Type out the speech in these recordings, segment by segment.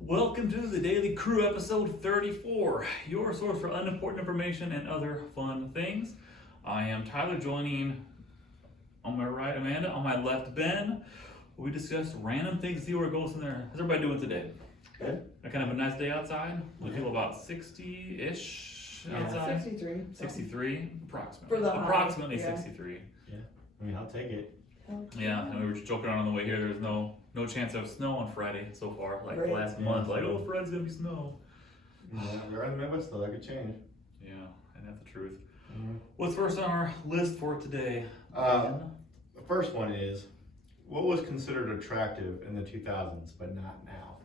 Welcome to the Daily Crew episode 34, your source for unimportant information and other fun things. I am Tyler, joining on my right Amanda, on my left Ben. We discuss random things, see where it goes from there. How's everybody doing today? Good. Kind of a nice day outside. We feel about 60-ish outside. 63. 63, approximately. For the high, approximately yeah. 63. Yeah, I mean, I'll take it. Yeah, and we were just joking around on the way here. There's no chance of snow on Friday so far. Like Right. last month, like, oh, Friday's gonna be snow. Yeah, we're in the Midwest though, that could change. Yeah, and that's the truth. Mm-hmm. What's first on our list for today? The first one is, what was considered attractive in the 2000s, but not now?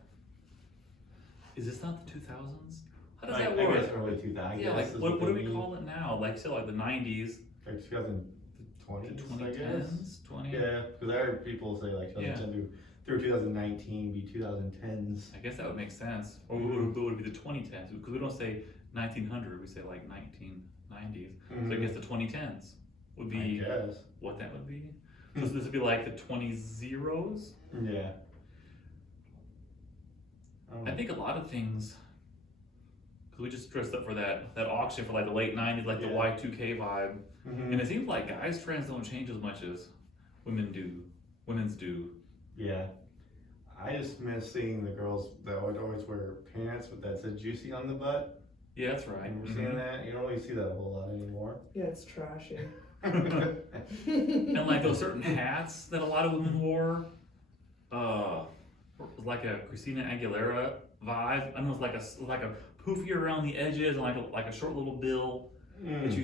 Is this not the 2000s? How does I that guess work? early 2000s. Yeah, like what do we call it now? Like say like the 90s, Like 2020s, the I guess. 2010s, 20. Yeah, because I heard people say like 2010 through 2019 be 2010s. I guess that would make sense. Or it would be the 2010s because we don't say 1900, we say like 1990s. So I guess the 2010s would be I guess. what that would be. So this would be like the 20s. Yeah. I think a lot of things, because we just dressed up for that auction for like the late 90s, like the Y2K vibe. Mm-hmm. And it seems like guys' trends don't change as much as women's do. Yeah. I just miss seeing the girls that would always wear pants that said juicy on the butt. Yeah, that's right. Remember seeing that? You don't really see that a whole lot anymore. Yeah, it's trashy. And like those certain hats that a lot of women wore, was like a Christina Aguilera vibe. I know it's like a poofy around the edges and like a short little bill that you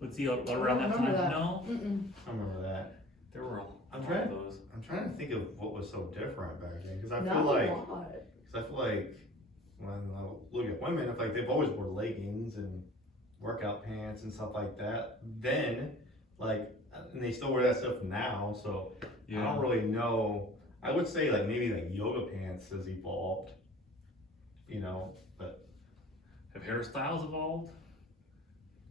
would see around that time. That. No, I remember that. there were a I'm lot of those. trying to think of what was so different back then, because I Not feel like, a lot. when I look at women, if like they've always wore leggings and workout pants and stuff like that, then like, and they still wear that stuff now, so I don't really know. I would say like maybe like yoga pants has evolved, but Have hairstyles evolved?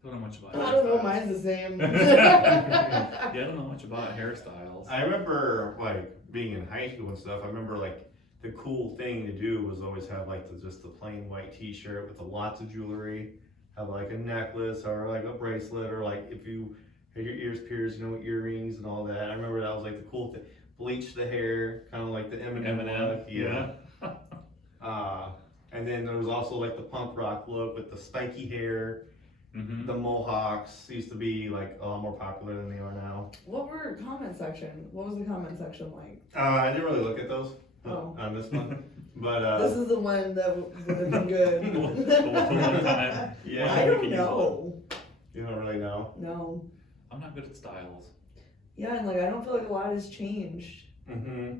I don't know much about I don't know, hairstyles. mine's the same. Yeah, I don't know much about hairstyles. I remember like being in high school and stuff. I remember like the cool thing to do was always have like just the plain white t-shirt with lots of jewelry, have like a necklace or like a bracelet, or like if you had your ears pierced, earrings and all that. I remember that was like the cool thing. Bleach the hair, kind of like the Eminem look. Yeah. And then there was also like the punk rock look with the spiky hair. Mm-hmm. The mohawks used to be like a lot more popular than they are now. What were comment section? What was the comment section like? I didn't really look at those Oh. on this one, but This is the one that would have been good. yeah, I don't know. You don't really know. No. I'm not good at styles. Yeah, and like I don't feel like a lot has changed. Mm-hmm.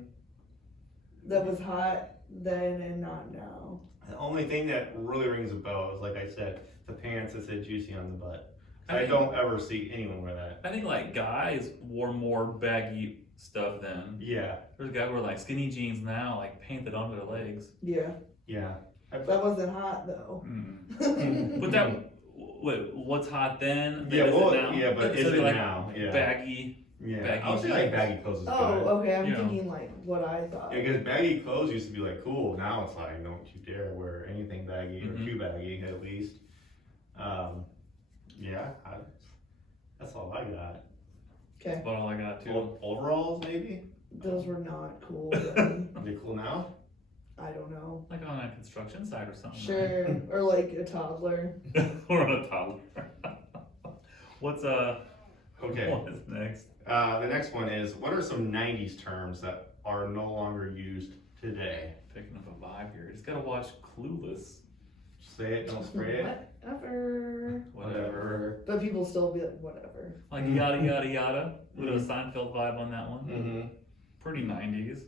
That was hot then and not now. The only thing that really rings a bell is, like I said, the pants that said juicy on the butt. I think- don't ever see anyone wear that. I think like guys wore more baggy stuff then. Yeah, There's guys who wear like skinny jeans now, like painted onto their legs. Yeah. yeah. That wasn't hot though. But what's hot then? Yeah, is well, it now? yeah, but So is it'd it be, like, now? Yeah. Baggy. Yeah, baggy I would say like jeans. baggy clothes is Oh, good. okay. I'm Yeah. thinking like what I thought. Yeah, because baggy clothes used to be like cool. Now it's like, don't you dare wear anything baggy or Mhm. too baggy at least. Yeah, that's all I got. Okay. That's about all I got too. Overalls maybe? Those were not cool then. Are they cool now? I don't know. Like on a construction site or something. Sure. Or like a toddler. Right? Or on a toddler. What's Okay. What is next? The next one is, what are some 90s terms that are no longer used today? Picking up a vibe here. Just gotta watch Clueless. Say it, don't spray it. Whatever. But people still be like, whatever. Like yada yada yada. With a Seinfeld vibe on that one. Mm-hmm. Pretty 90s.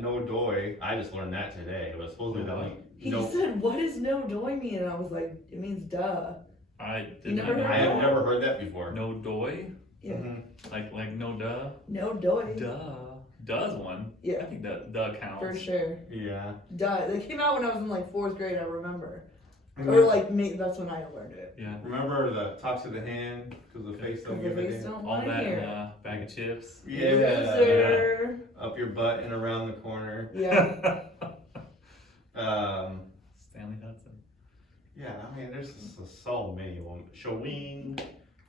No doy. I just learned that today. It was supposedly that like He no. said, what does no doy mean? And I was like, it means duh. I You did never not know. heard I have that? never heard that before. No doy? Yeah. Mhm. Like no duh? No doy. Duh. Duh's one. I Yeah, think that duh counts. for sure. Yeah. Duh. They came out when I was in like 4th grade, I remember. Or Remember, like, that's when I learned it. Yeah. remember the talks of the hand because the face don't Because the give it face in. don't All want to that in hear. a bag of chips. Yeah. Loser. Up your butt and around the corner. Yeah. Stanley Hudson. Yeah, I mean, there's so many of them. Shaween.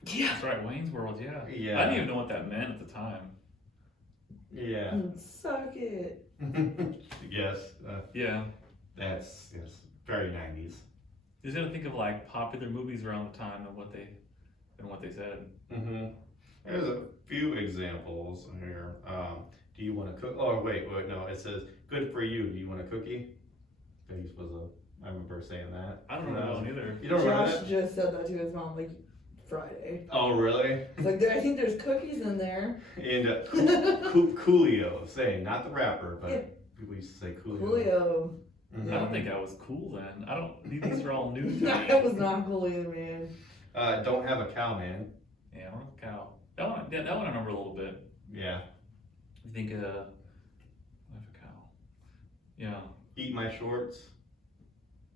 Yeah. That's right, Wayne's World, yeah. Yeah. I didn't even know what that meant at the time. Yeah. Suck it. Yes. Yeah. That's very 90s. You just gotta think of like popular movies around the time and what they said. Mm-hmm. There's a few examples here. Do you want to cook? Oh, wait, no. It says, good for you. Do you want a cookie? I remember saying that. I don't remember that one either. You don't remember Josh that? just said that to his mom like Friday. Oh, really? He's like, I think there's cookies in there. And Coolio, saying, not the rapper, but Yeah. people used to say Coolio. Coolio. Mhm. I don't think I was cool then. These are all new to me. That was not cool either, man. Don't have a cow, man. Yeah, I don't know, cow. That one I remember a little bit. Yeah. You think, I have a cow. Yeah, Eat my shorts.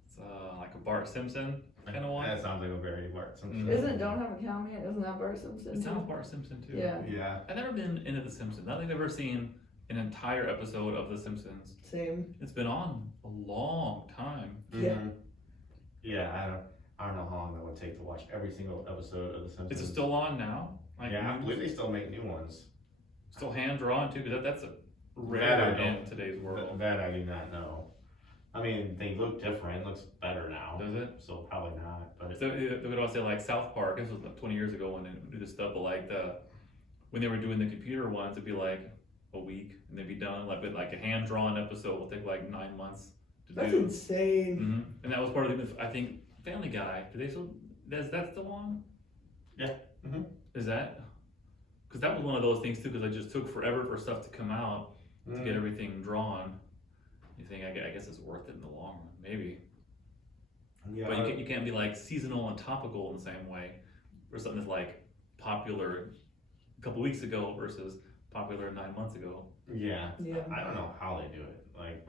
it's like a Bart Simpson kind of one. That sounds like a very Bart Simpson. Mhm. Isn't Don't Have a Cow Man? Isn't that Bart Simpson? It sounds Bart Simpson too. Yeah. Yeah. I've never been into The Simpsons. I don't think I've ever seen an entire episode of The Simpsons. Same. It's been on a long time. Yeah. Mhm. Yeah, I don't know how long that would take to watch every single episode of The Simpsons. Is it still on now? Like, Yeah, I new- believe they still make new ones. still hand drawn too, because that's a That rare I in don't- today's world. That I do not know. I mean, they look different. It looks better now. Does it? So probably not. But So they would also say like South Park. This was like 20 years ago when they would do this stuff, but like when they were doing the computer ones, it'd be like a week and they'd be done. Like a hand drawn episode will take like 9 months to That's do. insane. hmm And that was part of the, I think, Family Guy. Do they still? That's the one. Yeah. Mhm. Is that? Because that was one of those things too. Because it just took forever for stuff to come out to get everything drawn. You think I guess it's worth it in the long run, maybe. Yeah. But you can't be like seasonal and topical in the same way for something that's like popular a couple weeks ago versus popular 9 months ago. Yeah. Yeah. I don't know how they do it. Like,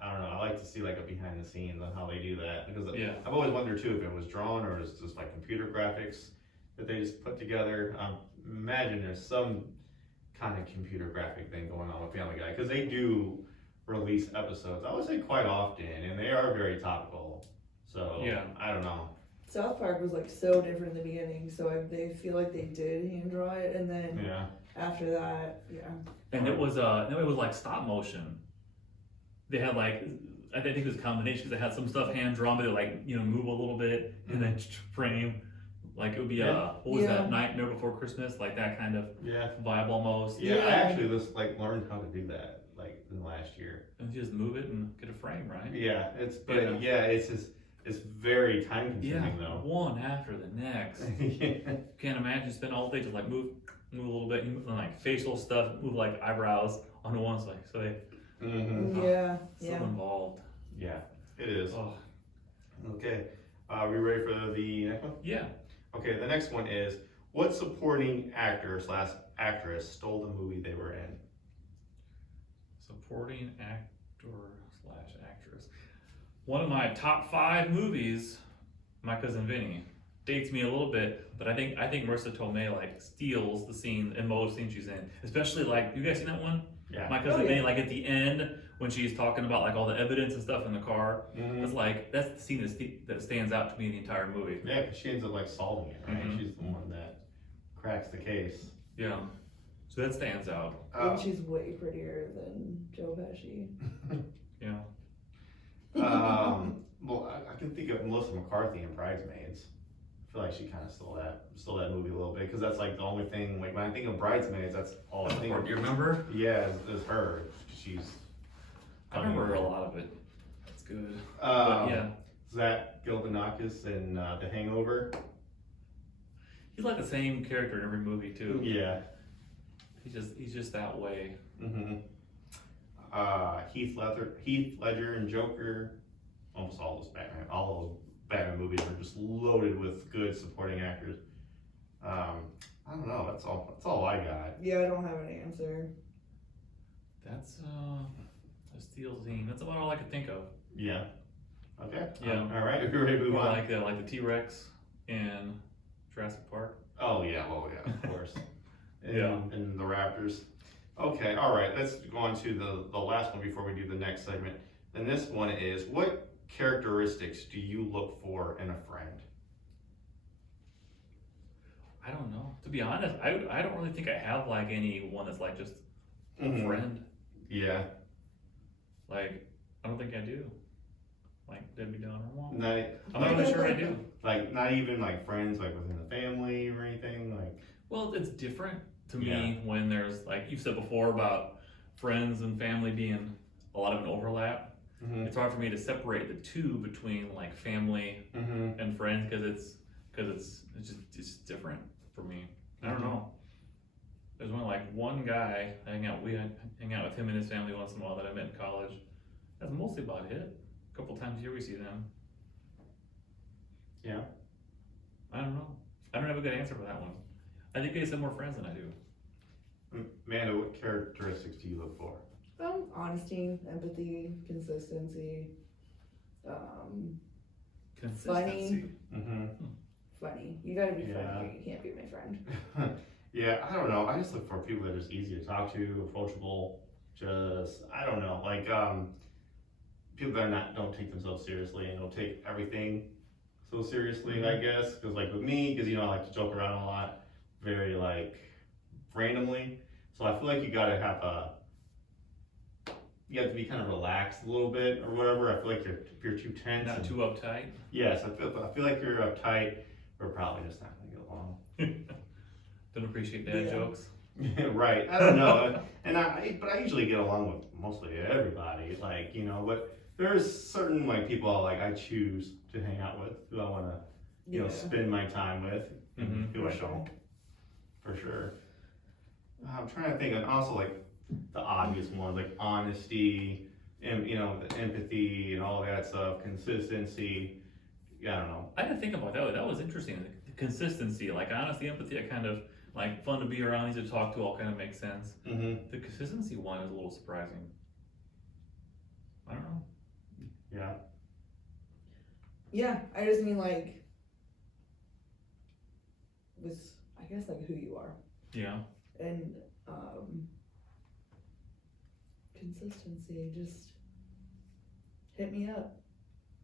I don't know. I like to see like a behind the scenes on how they do that because Yeah. I've always wondered too if it was drawn or it's just like computer graphics that they just put together. Imagine there's some kind of computer graphic thing going on with Family Guy because they do release episodes. I would say quite often, and they are very topical. So Yeah. I don't know. South Park was like so different in the beginning, so they feel like they did hand draw it, and then Yeah. after that, yeah. And it was like stop motion. They had like I think it was a combination. 'Cause they had some stuff hand drawn, but they like move a little bit and then frame. Like it would be Yeah. what was Yeah. that, Nightmare Before Christmas? Like that kind of Yeah. vibe almost. Yeah. I Yeah. actually just like learned how to do that like in the last year. And you just move it and get a frame, right? Yeah. It's Yeah. it's just it's very time consuming Yeah, though. one after the next. Yeah. Can't imagine spending all day just like move a little bit, and like facial stuff, move like eyebrows onto one side. So they Mm-hmm. Yeah. so Yeah. involved. Yeah. It is. Oh, Okay. We ready for the next one? yeah. Okay, the next one is what supporting actor / actress stole the movie they were in? Supporting actor / actress. One of my top 5 movies, My Cousin Vinny. Dates me a little bit, but I think Marissa Tomei like steals the scene in most scenes she's in. Especially like, you guys seen that one? Yeah. My Cousin Oh, yeah. Vinny, like at the end when she's talking about like all the evidence and stuff in the car. Mhm. It's like that's the scene that stands out to me in the entire movie. Yeah, because she ends up like solving it, right? Mhm. She's the one that cracks the case. Yeah. So that stands out. And she's way prettier than Joe Pesci. Yeah. Well, I can think of Melissa McCarthy in Bridesmaids. I feel like she kind of stole that movie a little bit because that's like the only thing. Like when I think of Bridesmaids, that's all I think Or of. do you remember? Yeah, is her. She's. I remember a lot of it. That's good. But Um, yeah. Zach Galifianakis in The Hangover. He's like the same character in every movie too. Yeah. He's just that way. Mm-hmm. Heath Ledger and Joker. Almost all those Batman movies are just loaded with good supporting actors. I don't know. That's all I got. Yeah, I don't have an answer. That's a steel scene. That's about all I could think of. Yeah. Okay. Yeah. All right. We're ready to move Or on. like the T-Rex in Jurassic Park. Oh yeah. Well yeah. Of course. Yeah. And the Raptors. Okay. All right. Let's go on to the last one before we do the next segment. And this one is, what characteristics do you look for in a friend? I don't know. To be honest, I don't really think I have like any one that's like just a Mhm. friend. Yeah. Like, I don't think I do. Like Debbie Downer mom. Not, I'm not really sure I do. like not even like friends like within the family or anything like. Well, it's different to me Yeah. when there's, like you said before, about friends and family being a lot of an overlap. Mhm. It's hard for me to separate the two between like family Mhm. and friends because it's different for me. I don't know. There's only like one guy hang out with him and his family once in a while that I met in college. That's mostly about it. A couple times a year we see them. Yeah. I don't know. I don't have a good answer for that one. I think I have more friends than I do. Amanda, what characteristics do you look for? Honesty, empathy, consistency, Consistency. Mm-hmm. funny. You gotta be Yeah. funny. You can't be my friend. Yeah, I don't know. I just look for people that are just easy to talk to, approachable. Just I don't know, like people that don't take themselves seriously and don't take everything so seriously. I guess because like with me, because I like to joke around a lot, very like randomly. So I feel like you have to be kind of relaxed a little bit or whatever. I feel like if you're too tense, Not too uptight. Yes, I feel like you're uptight. We're probably just not gonna get along. Don't appreciate dad Yeah. jokes. Right. I don't know. But I usually get along with mostly everybody. Like, but there's certain like people I choose to hang out with, who I want to, spend my time with, and who I don't, for sure. I'm trying to think, and also like the obvious ones, like honesty, and the empathy and all that stuff, consistency. Yeah, I don't know. I didn't think about that. That was interesting. The consistency, like honesty, empathy, I kind of like fun to be around, easy to talk to, all kind of makes sense. Mm-hmm. The consistency one is a little surprising. I don't know. Yeah. Yeah, I just mean like with I guess like who you are Yeah. and consistency. Just hit me up.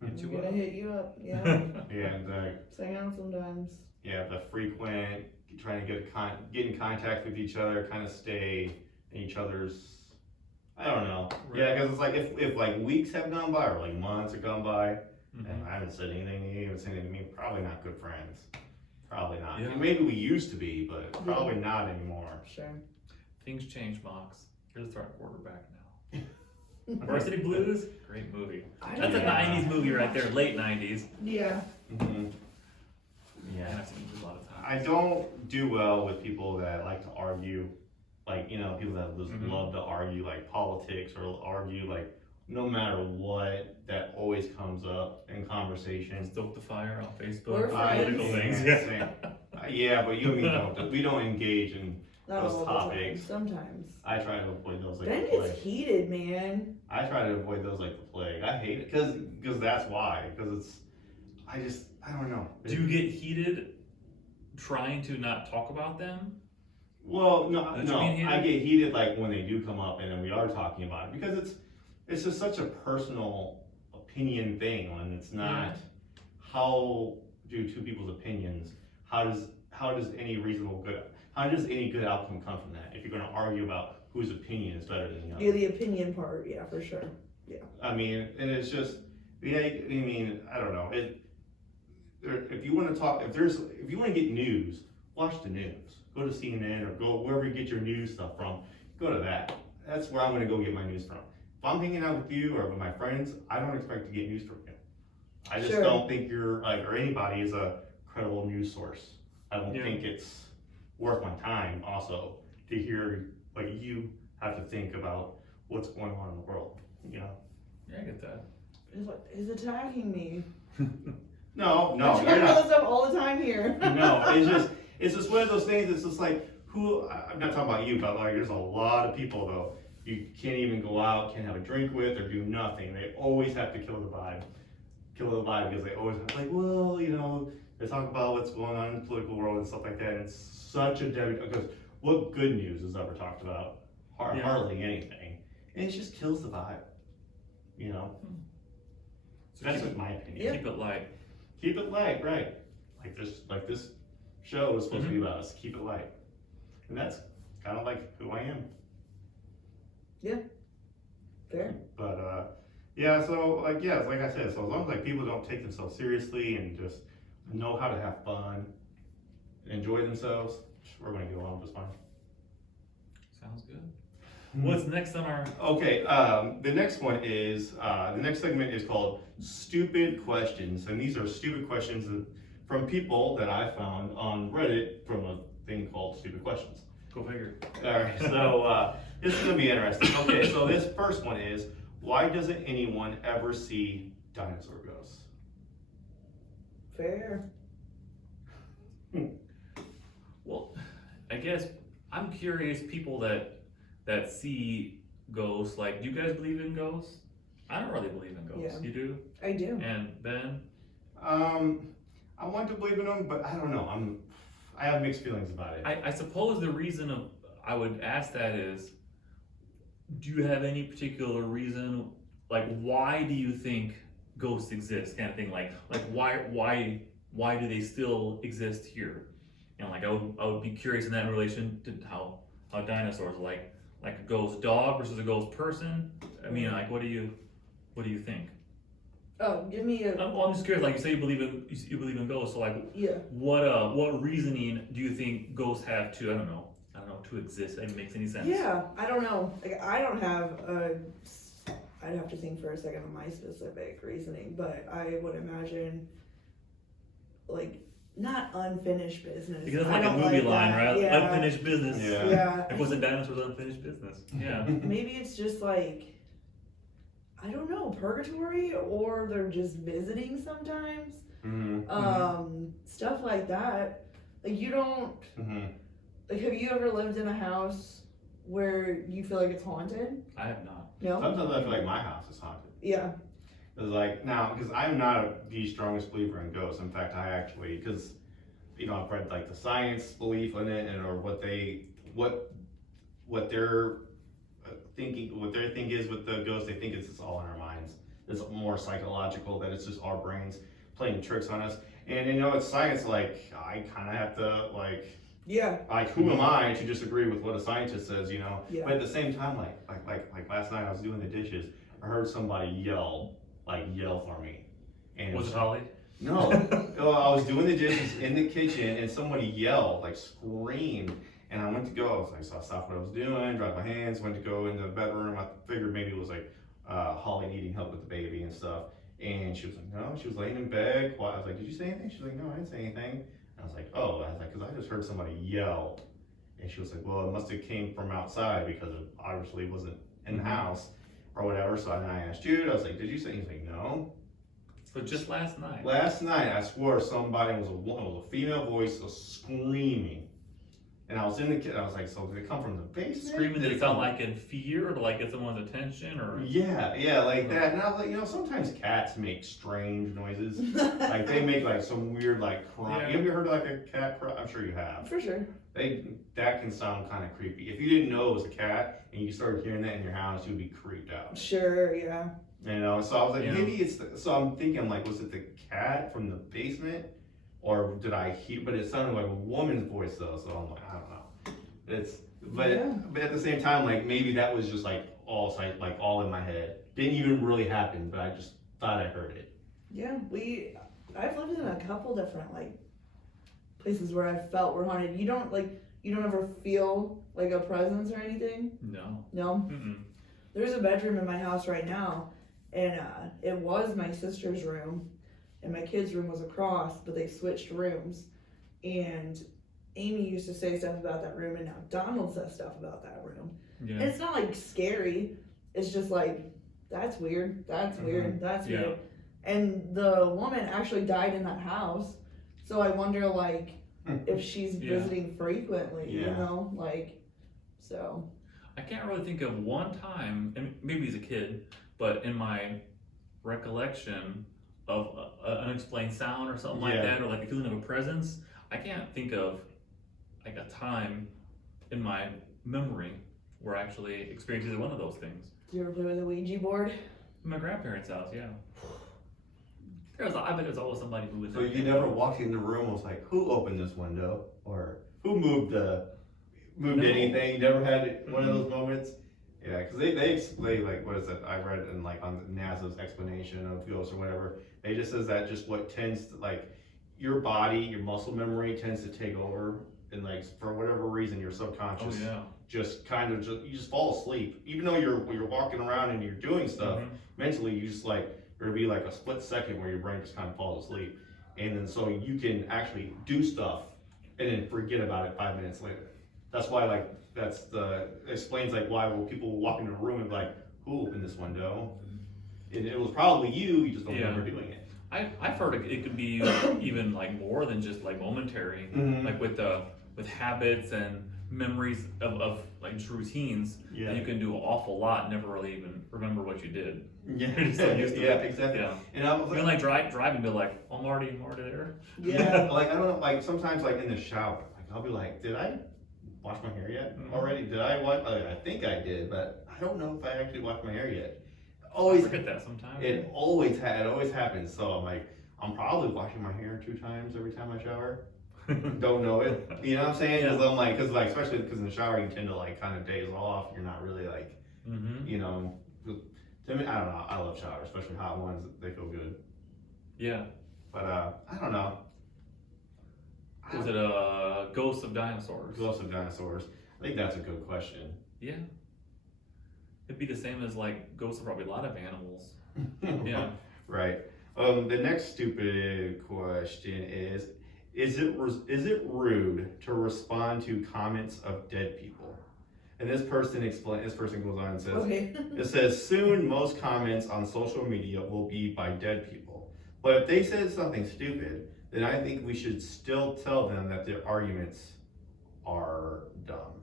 Hit I'm you gonna up. hit you up. Yeah, Yeah, and just hang out sometimes. the frequent trying to get in contact with each other, kind of stay in each other's. I don't know. Right. Yeah, because it's like if like weeks have gone by or like months have gone by, Mhm. and I haven't said anything to you, you haven't said anything to me, probably not good friends. Probably not. Yeah. Maybe we used to be, but probably not anymore. Sure. Things change, Mox. You're the starting quarterback now. Varsity Blues, great movie. That's a Yeah. 90s movie right there, late 90s. Yeah. Mm-hmm. And I've seen it a lot of times. I don't do well with people that like to argue, like people that just Mhm. love to argue like politics or argue like no matter what. That always comes up in conversation. Stoke the fire on Facebook, We're political friends. things. Yeah, yeah, but you and me don't. We don't engage in. Not Those all topics. the time. Sometimes. I try to avoid those like Ben the gets plague. heated, man. I try to avoid those like the plague. I hate it because that's why. Because I don't know. Do you get heated trying to not talk about them? Well, no, Don't you no. mean heated? I get heated like when they do come up and then we are talking about it because it's just such a personal opinion thing when it's not. How do two people's opinions? How does any good outcome come from that? If you're going to argue about whose opinion is better than the other. Yeah, the opinion part. Yeah, for sure. I mean, and it's just, yeah. I mean, I don't know. If you want to talk, if you want to get news, watch the news. Go to CNN or go wherever you get your news stuff from. Go to that. That's where I'm going to go get my news from. If I'm hanging out with you or with my friends, I don't expect to get news from you. I just Sure. don't think you're or anybody is a credible news source. I don't Yeah. think it's worth my time also to hear what you have to think about what's going on in the world. Yeah, I get that. He's attacking me. No, I you're talk about not. this stuff all the time here. No, it's just one of those things. It's just like I'm not talking about you, but like there's a lot of people though. You can't even go out, can't have a drink with, or do nothing. They always have to kill the vibe because they always have like, well, they talk about what's going on in the political world and stuff like that. And it's such a because what good news is ever talked about? Yeah. Hardly anything, and it just kills the vibe. you know. So That's keep just it, my opinion. keep it light. Keep it light, right? Like this show is supposed to be about us. Keep it light, and that's kind of like who I am. Fair. But yeah, so like I said, so as long as like people don't take themselves seriously and just know how to have fun, enjoy themselves, we're gonna get along just fine. Sounds good. What's next on our? Okay, the next one is the next segment is called Stupid Questions, and these are stupid questions from people that I found on Reddit from a thing called Stupid Questions. Go figure. All right, so this is gonna be interesting. Okay, so this first one is, why doesn't anyone ever see dinosaur ghosts? Fair. Well, I guess I'm curious. People that see ghosts, like, do you guys believe in ghosts? I don't really believe in ghosts. Yeah. You do? I do. And Ben? I want to believe in them, but I don't know. I have mixed feelings about it. I suppose the reason I would ask that is, do you have any particular reason, like, why do you think ghosts exist, kind of thing, like why do they still exist here? And like I would be curious in that in relation to how dinosaurs, like a ghost dog versus a ghost person. I mean, like, what do you think? Oh, give me a. Well, I'm just curious. Like, you say you believe in ghosts, so like, Yeah. what reasoning do you think ghosts have to, I don't know, to exist? That makes any sense? Yeah, I don't know. Like, I don't have a. I'd have to think for a second on my specific reasoning, but I would imagine, like, not unfinished business. Because it's I like a don't movie like line, that. right? Yeah. Unfinished business. Yeah. Yeah. It wasn't dinosaurs, unfinished business. Yeah. Maybe it's just like, I don't know, purgatory, or they're just visiting sometimes. Stuff like that. Like, you don't. Like, have you ever lived in a house where you feel like it's haunted? I have not. No? Sometimes I feel like my house is haunted. Yeah. It's like, now, because I'm not the strongest believer in ghosts. In fact, I actually, because, you know, I've read like the science belief in it, and or what their thinking, what their thing is with the ghosts. They think it's just all in our minds. It's more psychological, that it's just our brains playing tricks on us. And you know, it's science. Like, I kind of have to Yeah. like, who am I to disagree with what a scientist says, you know? Yeah. But at the same time, like last night I was doing the dishes, I heard somebody yell for me. And Was it Holly? No. Well, I was doing the dishes in the kitchen and somebody yelled, like screamed. And I went to go, so I stopped what I was doing, dried my hands, went to go in the bedroom. I figured maybe it was like Holly needing help with the baby and stuff. And she was like, no, she was laying in bed. I was like, did you say anything? She was like, no, I didn't say anything. I was like, oh, I was like, because I just heard somebody yell. And she was like, well, it must have came from outside because it obviously wasn't in the house or whatever. So then I asked Jude, I was like, did you say anything? No. So just last night. Last night, I swore somebody was a female voice was screaming. And I was in the kitchen, I was like, so did it come from the basement? Screaming, did it sound like in fear, or to like get someone's attention, or? Yeah, like that. And I was like, you know, sometimes cats make strange noises. Like they make like some weird like cry. Yeah. You ever heard of like a cat cry? I'm sure you have. For sure. That can sound kind of creepy. If you didn't know it was a cat and you started hearing that in your house, you'd be creeped out. Sure, yeah. You know, so I was like, Yeah. maybe it's so I'm thinking like, was it the cat from the basement? Or did I hear, but it sounded like a woman's voice though, so I'm like, I don't know. But at the same time, like maybe that was just like all in my head. Didn't even really happen, but I just thought I heard it. Yeah, I've lived in a couple different like places where I felt were haunted. You don't ever feel like a presence or anything? No. No? Mm-mm. There's a bedroom in my house right now, and it was my sister's room, and my kid's room was across, but they switched rooms. And Amy used to say stuff about that room, and now Donald says stuff about that room. Yeah. And it's not like scary, it's just like, that's weird, that's weird, that's Yeah. weird. And the woman actually died in that house, so I wonder like if she's Yeah. visiting frequently, you Yeah. know, like, so. I can't really think of one time, and maybe as a kid, but in my recollection of an unexplained sound or something like Yeah. that, or like a feeling of a presence, I can't think of like a time in my memory where I actually experienced either one of those things. Do you ever play with a Ouija board? My grandparents' house, yeah. I bet there's always somebody who was. So you never walked in the room and was like, who opened this window? Or who moved No. anything? You never had one of those moments? Yeah, because they explain, like, what is it? I read in, like, on NASA's explanation of ghosts or whatever. They just says that just what tends to, like, your body, your muscle memory tends to take over. And, like, for whatever reason, your subconscious Oh yeah. just kind of you just fall asleep. Even though you're walking around and you're doing stuff, mentally you just like, there'll be like a split second where your brain just kind of falls asleep. And then so you can actually do stuff and then forget about it 5 minutes later. That's why, like, explains like why people will walk into a room and be like, who opened this window? And it was probably you just don't remember doing it. I've heard it could be even like more than just like momentary, like with habits and memories of like just routines. Yeah. You can do an awful lot and never really even remember what you did. Yeah, You're so used to it. exactly. Yeah. And I was Even like driving, be like, oh, I'm already there. Yeah. like I don't know, like sometimes like in the shower, like I'll be like, did I wash my hair yet already? Did I wash? I think I did, but I don't know if I actually washed my hair yet. I forget that sometimes. It always happens. So I'm like, I'm probably washing my hair 2 times every time I shower. Don't know it. You know what I'm saying? Because I'm like, especially because in the shower you tend to like kind of daze off. You're not really like, you know. To me, I don't know. I love showers, especially hot ones. They feel good. Yeah. But I don't know. Was it Ghosts of Dinosaurs? Ghosts of Dinosaurs. I think that's a good question. Yeah. It'd be the same as like ghosts of probably a lot of animals. Yeah. Right. The next stupid question is it rude to respond to comments of dead people? And this person goes on and says, Okay. it says, soon most comments on social media will be by dead people. But if they said something stupid, then I think we should still tell them that their arguments are dumb.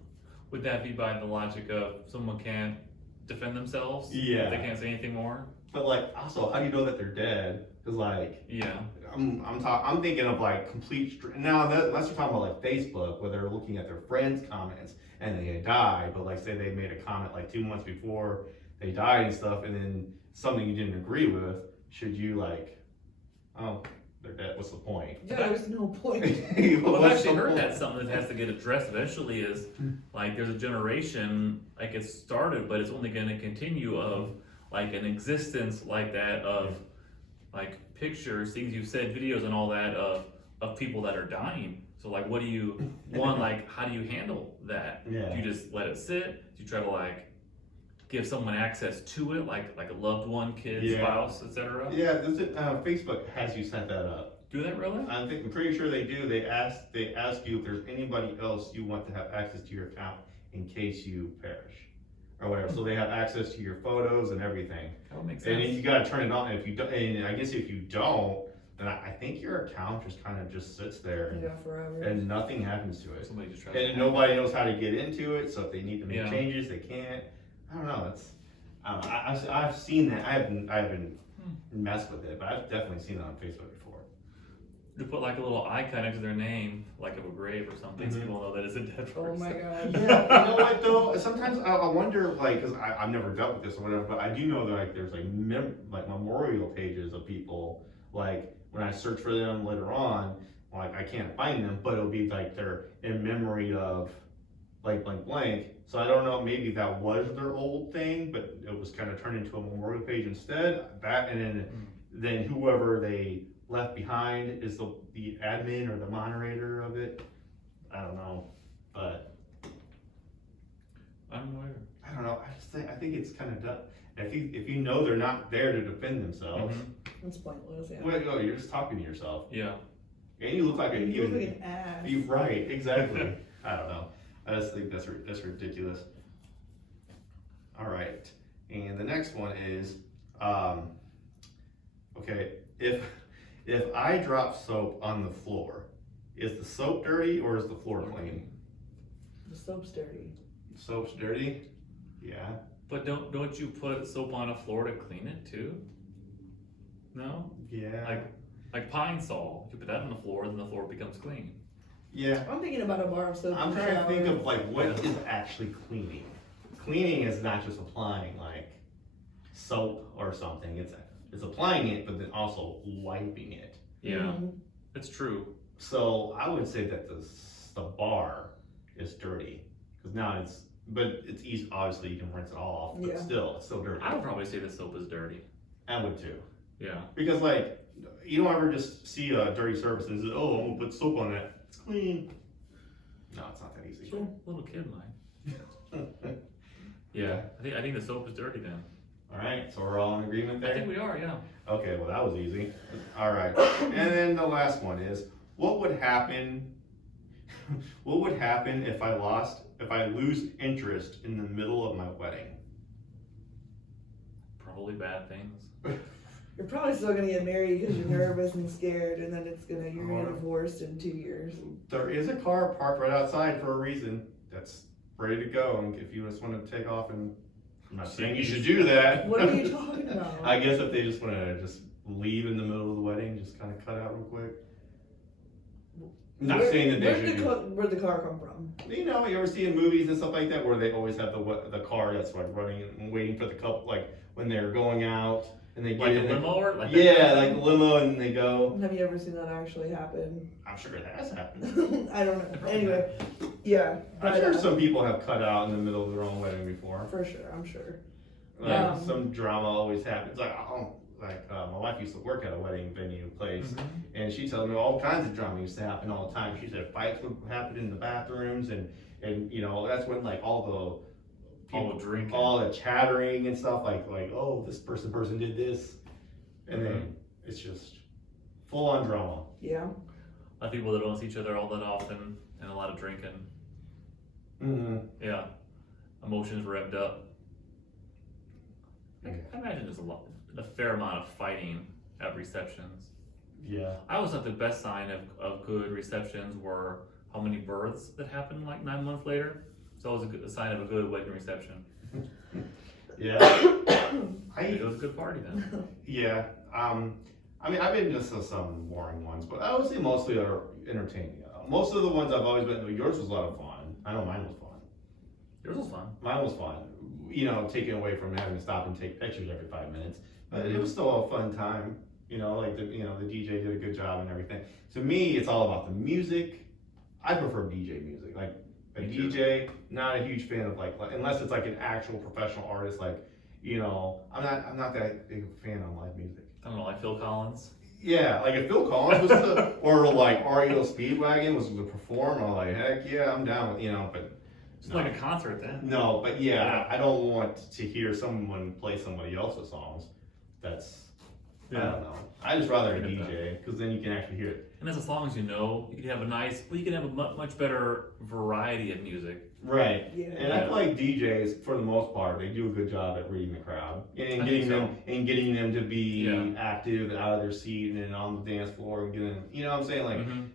Would that be by the logic of someone can't defend themselves? Yeah. They can't say anything more? But like, also, how do you know that they're dead? Because like, Yeah. I'm thinking of like now unless you're talking about like Facebook, where they're looking at their friends' comments and they died, but like say they made a comment like 2 months before they died and stuff, and then something you didn't agree with, should you like, oh, they're dead, what's the point? Yeah, there's no point. Well, I've actually heard that something that has to get addressed eventually is like there's a generation like it's started, but it's only going to continue of like an existence like that of like pictures, things you've said, videos, and all that of people that are dying. So like, what do you like? How do you handle that? Yeah. Do you just let it sit? Do you try to like give someone access to it, like a loved one, kid, spouse, etc.? Yeah, Facebook has you set that up. Do that really? I'm pretty sure they do. They ask you if there's anybody else you want to have access to your account in case you perish or whatever. So they have access to your photos and everything. That would make sense. And then you gotta turn it on. If you don't, and I guess if you don't, then I think your account just kind of just sits there and, forever. and nothing happens to it. Somebody just tries And to nobody knows how to get into it. So if they need to make changes, they can't. I don't know. I've seen that. I haven't messed with it, but I've definitely seen it on Facebook before. to put like a little icon next to their name, like of a grave or something, so people know that it's a dead person. Oh my god. Yeah, you know what though? Sometimes I wonder, like, because I've never dealt with this or whatever, but I do know that like there's like memorial pages of people. Like when I search for them later on, like I can't find them, but it'll be like they're in memory of like blank blank. So I don't know, maybe that was their old thing, but it was kind of turned into a memorial page instead. That and then whoever they left behind is the admin or the moderator of it. I don't know, but I don't know either. I don't know. I think it's kind of dumb. If you know they're not there to defend themselves, That's pointless. Yeah. well, you're just talking to yourself, Yeah. and you look like You look like an ass. You're right, exactly. I don't know. I just think that's ridiculous. All right, and the next one is, okay, if I drop soap on the floor, is the soap dirty or is the floor clean? The soap's dirty. Soap's dirty? Yeah. But don't you put soap on a floor to clean it too? No? Yeah. Like Pine Sol. You put that on the floor, then the floor becomes clean. Yeah. I'm thinking about a bar of soap. I'm in the trying to think shower. of like what is actually cleaning. Cleaning is not just applying like soap or something. It's applying it, but then also wiping it. Yeah, Mhm. it's true. So I would say that the bar is dirty because now but it's easy. Obviously, you can rinse it all off, but Yeah. still, it's still dirty. I would probably say the soap is dirty. I would too. Yeah. Because like, you don't ever just see a dirty surface and say, oh, I'm gonna put soap on that. It's clean. No, it's not that easy. Sure. Little kid might. Yeah, I think the soap is dirty then. All right, so we're all in agreement I there? think we are, yeah. Okay, well, that was easy. All right, and then the last one is, what would happen if I lose interest in the middle of my wedding? Probably bad things. You're probably still gonna get married because you're nervous and scared, and then you're gonna Or- get divorced in 2 years. There is a car parked right outside for a reason that's ready to go, and if you just want to take off, and I'm not saying you should do that. What are you talking about? I guess if they just want to just leave in the middle of the wedding, just kind of cut out real quick. Not saying that they should. Where'd the car come from? You know, you ever see in movies and stuff like that where they always have the car that's like running and waiting for the couple, like when they're going out and they get Like a in. limo or like Yeah, like the limo, and they go. Have you ever seen that actually happen? I'm sure it has happened. I don't know. Anyway, yeah. I'm but, sure some people have cut out in the middle of their own wedding before. For sure, I'm sure. Like some drama always happens. My wife used to work at a wedding venue place, Mhm. and she told me all kinds of drama used to happen all the time. She said fights would happen in the bathrooms, and you know that's when like all the drinking. all the chattering and stuff like oh, this person did this, and then it's just full on drama. Yeah. A lot of people that don't see each other all that often and a lot of drinking. Mm-hmm. Yeah. Emotions revved up. Yeah. I imagine there's a fair amount of fighting at receptions. Yeah. I always thought the best sign of good receptions were how many births that happened like 9 months later. It's always a sign of a good wedding reception. Yeah. It was a good party then. Yeah. I mean, I've been to some boring ones, but I would say mostly are entertaining. Most of the ones I've always been to, yours was a lot of fun. I know mine was fun. Yours was fun. Mine was fun. You know, taken away from having to stop and take pictures every 5 minutes, but it was still a fun time. You know, like the DJ did a good job and everything. To me, it's all about the music. I prefer DJ music. Like a Me too. DJ, not a huge fan of like unless it's like an actual professional artist. Like, you know, I'm not that big a fan of live music. I don't know, like Phil Collins. Yeah, like if Phil Collins was to, or like REO Speedwagon was to perform, I'm like, heck yeah, I'm down with, but It's like a concert then. no, but yeah, I don't want to hear someone play somebody else's songs. I don't know. I just rather a I get DJ because then you can actually hear it. And that's as long as you know, you can have a much better variety of music. Right. Yeah. And I feel like DJs, for the most part, they do a good job at reading the crowd and I getting think them to be Yeah. active out of their seat and on the dance floor and getting, you know what I'm saying? Like, Mhm.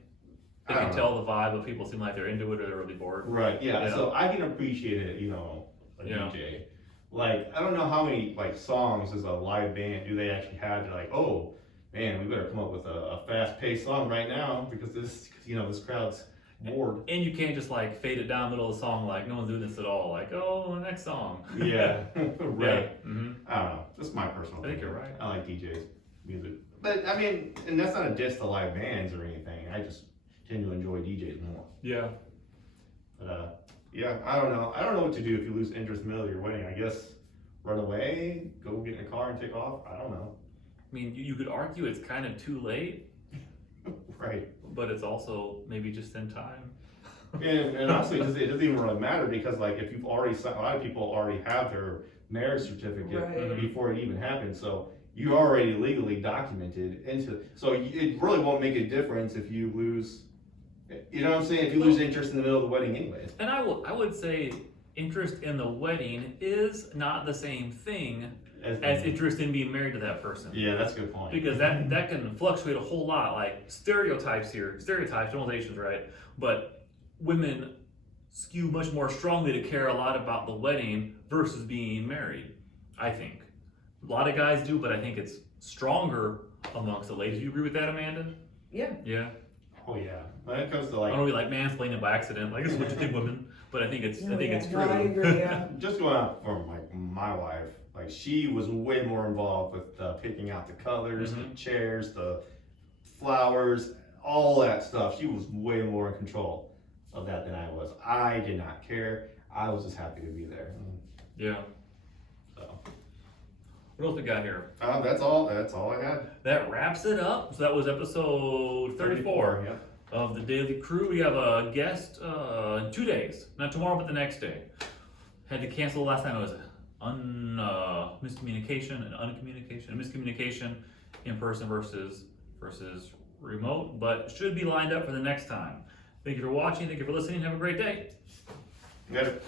They I can don't tell the vibe of people seem like they're into it or they're really bored. right, yeah. Yeah. So I can appreciate it, a Yeah. DJ. Like, I don't know how many like songs as a live band do they actually have to like, oh man, we better come up with a fast-paced song right now because this crowd's bored. And you can't just like fade it down the middle of the song like no one's doing this at all. Like, oh, the next song. Yeah, right. Yeah. Mm-hmm. I don't know. That's my personal I think opinion. you're right. I like DJs music, but I mean, and that's not a diss to live bands or anything. I just tend to enjoy DJs more. Yeah. But yeah, I don't know. I don't know what to do if you lose interest in the middle of your wedding. I guess run away, go get in a car and take off. I don't know. I mean, you could argue it's kind of too late, Right. but it's also maybe just in time. And honestly, it doesn't even really matter because like if you've already signed, a lot of people already have their marriage certificate Right. before it even happens. So you already legally documented so it really won't make a difference if you lose, you know what I'm saying? If you lose interest in the middle of the wedding anyways. And I would say interest in the wedding is not the same thing as interest in being married to that person. Yeah, that's a good point. Because that can fluctuate a whole lot, like stereotypes, generalizations, right? But women skew much more strongly to care a lot about the wedding versus being married, I think. A lot of guys do, but I think it's stronger amongst the ladies. You agree with that, Amanda? Yeah. Yeah. Oh yeah. When it comes to I like, don't really like mansplaining by accident. Like, this is what you think, women. But I think it's No, true. I agree, yeah. just going out from like my wife, Like she was way more involved with picking out the colors, the chairs, the flowers, all that stuff. She was way more in control of that than I was. I did not care. I was just happy to be there. Yeah. So What else we got here? that's all I had. That wraps it up. So that was episode 34 Yeah. of the Daily Crew. We have a guest in 2 days. Not tomorrow, but the next day. Had to cancel last time. It was miscommunication and uncommunication. Miscommunication in person versus remote, but should be lined up for the next time. Thank you for watching. Thank you for listening. Have a great day. Got it.